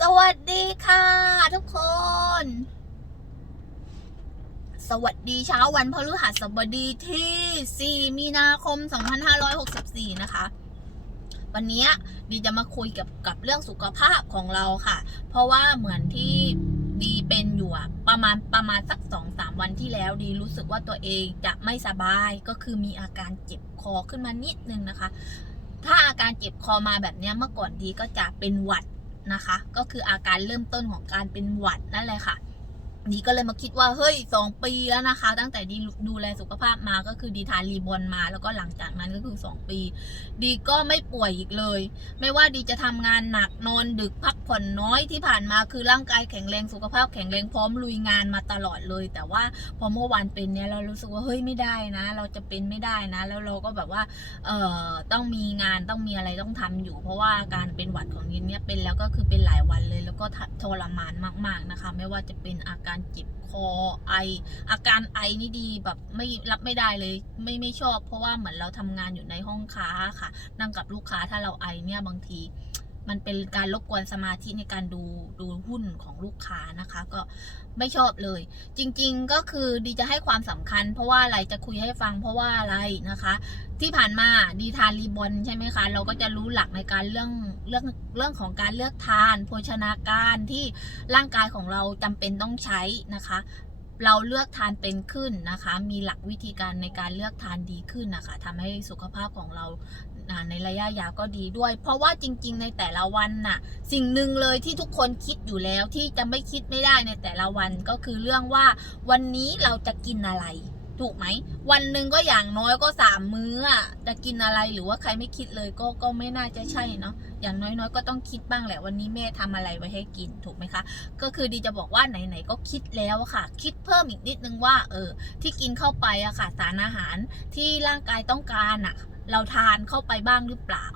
สวัสดีค่ะ ทุกคน สวัสดีเช้าวันพฤหัสบดีที่ 4 มีนาคม 2564 นะคะ วันนี้ดีจะมาคุยกับกับเรื่องสุขภาพของเราค่ะ เพราะว่าเหมือนที่ดีเป็นอยู่อะประมาณประมาณสักสองสามวันที่แล้ว ดีรู้สึกว่าตัวเองจะไม่สบายก็คือมีอาการเจ็บคอขึ้นมานิดนึงนะคะ ถ้าอาการเจ็บคอมาแบบนี้เมื่อก่อนดีก็จะเป็นหวัด นะคะ ก็คืออาการเริ่มต้นของการเป็นหวัดนั่นแหละค่ะดีก็เลยมาคิดว่าเฮ้ยสองปีแล้วนะคะ ตั้งแต่ดีดูแลสุขภาพมาก็คือดีทานรีบอนมา แล้วก็หลังจากนั้นก็คือสองปี ดีก็ไม่ป่วยอีกเลย ไม่ว่าดีจะทำงานหนักนอนดึกพักผ่อนน้อยที่ผ่านมาคือร่างกายแข็งแรงสุขภาพแข็งแรงพร้อมลุยงานมาตลอดเลย แต่ว่าพอเมื่อวานเป็นเนี้ยเรารู้สึกว่าเฮ้ยไม่ได้นะ เราจะเป็นไม่ได้นะ แล้วเราก็แบบว่าเอ่อต้องมีงานต้องมีอะไรต้องทำอยู่ เพราะว่าการเป็นหวัดของยินเนี่ยเป็นแล้วก็คือเป็นหลายวันเลย แล้วก็ทรมานมาก ๆนะคะ ไม่ว่าจะเป็นอาการเจ็บคอไอ อาการไอนี่ดีแบบไม่รับไม่ได้เลย ไม่ไม่ชอบ เพราะว่าเหมือนเราทำงานอยู่ในห้องค้าค่ะ นั่งกับลูกค้าถ้าเราไอเนี่ยบางที มันเป็นการรบกวนสมาธิในการดูดูหุ้นของลูกค้านะคะ ก็ไม่ชอบเลย จริงๆก็คือดีจะให้ความสำคัญ เพราะว่าอะไรจะคุยให้ฟังเพราะว่าอะไรนะคะ ที่ผ่านมาดีทานรีบอลใช่ไหมคะ เราก็จะรู้หลักในการเรื่องเรื่องเรื่องของการเลือกทาน โภชนาการที่ร่างกายของเราจำเป็นต้องใช้นะคะ เราเลือกทานเป็นขึ้นนะคะ มีหลักวิธีการในการเลือกทานดีขึ้นนะคะทำให้สุขภาพของเราอ่าในระยะยาวก็ดีด้วย เพราะว่าจริง ๆ ในแต่ละวันน่ะ สิ่งหนึ่งเลยที่ทุกคนคิดอยู่แล้วที่จะไม่คิดไม่ได้ในแต่ละวันก็คือเรื่องว่าวันนี้เราจะกินอะไร ถูกไหม วันหนึ่งก็อย่างน้อยก็สามมื้อจะกินอะไรหรือว่าใครไม่คิดเลยก็ก็ไม่น่าจะใช่เนาะอย่างน้อยๆ ก็ต้องคิดบ้างแหละวันนี้แม่ทำอะไรไว้ให้กินถูกไหมคะ ก็คือดีจะบอกว่าไหนๆก็คิดแล้วค่ะ คิดเพิ่มอีกนิดนึงว่า เออ ที่กินเข้าไปอะค่ะ สารอาหารที่ร่างกายต้องการอะเราทานเข้าไปบ้างหรือเปล่า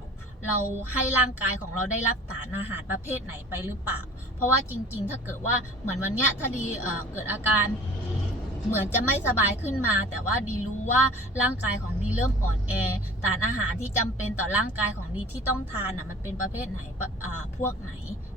เราให้ร่างกายของเราได้รับสารอาหารประเภทไหนไปหรือเปล่า เพราะว่าจริง ๆ ถ้าเกิดว่าเหมือนวันเนี้ยถ้าดีเอ่อเกิดอาการ เหมือนจะไม่สบายขึ้นมา แต่ว่าดีรู้ว่าร่างกายของดีเริ่มอ่อนแอสารอาหารที่จำเป็นต่อร่างกายของดีที่ต้องทานอะมันเป็นประเภทไหนอ่าพวกไหน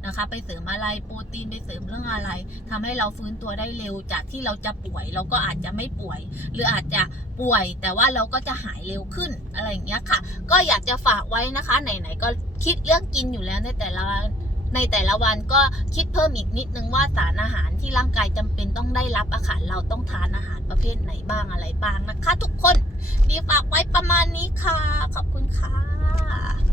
นะคะ ไปเสริมอะไรโปรตีนไปเสริมเรื่องอะไรทำให้เราฟื้นตัวได้เร็วจากที่เราจะป่วย เราก็อาจจะไม่ป่วย หรืออาจจะป่วย แต่ว่าเราก็จะหายเร็วขึ้นอะไรอย่างเงี้ยค่ะ ก็อยากจะฝากไว้นะคะไหนๆก็คิดเรื่องกินอยู่แล้วในแต่ละ ในแต่ละวันก็คิดเพิ่มอีกนิดนึงว่าสารอาหารที่ร่างกายจำเป็นต้องได้รับอาหารเราต้องทานอาหารประเภทไหนบ้างอะไรบ้างนะคะ ทุกคนดีฝากไว้ประมาณนี้ค่ะ ขอบคุณค่ะ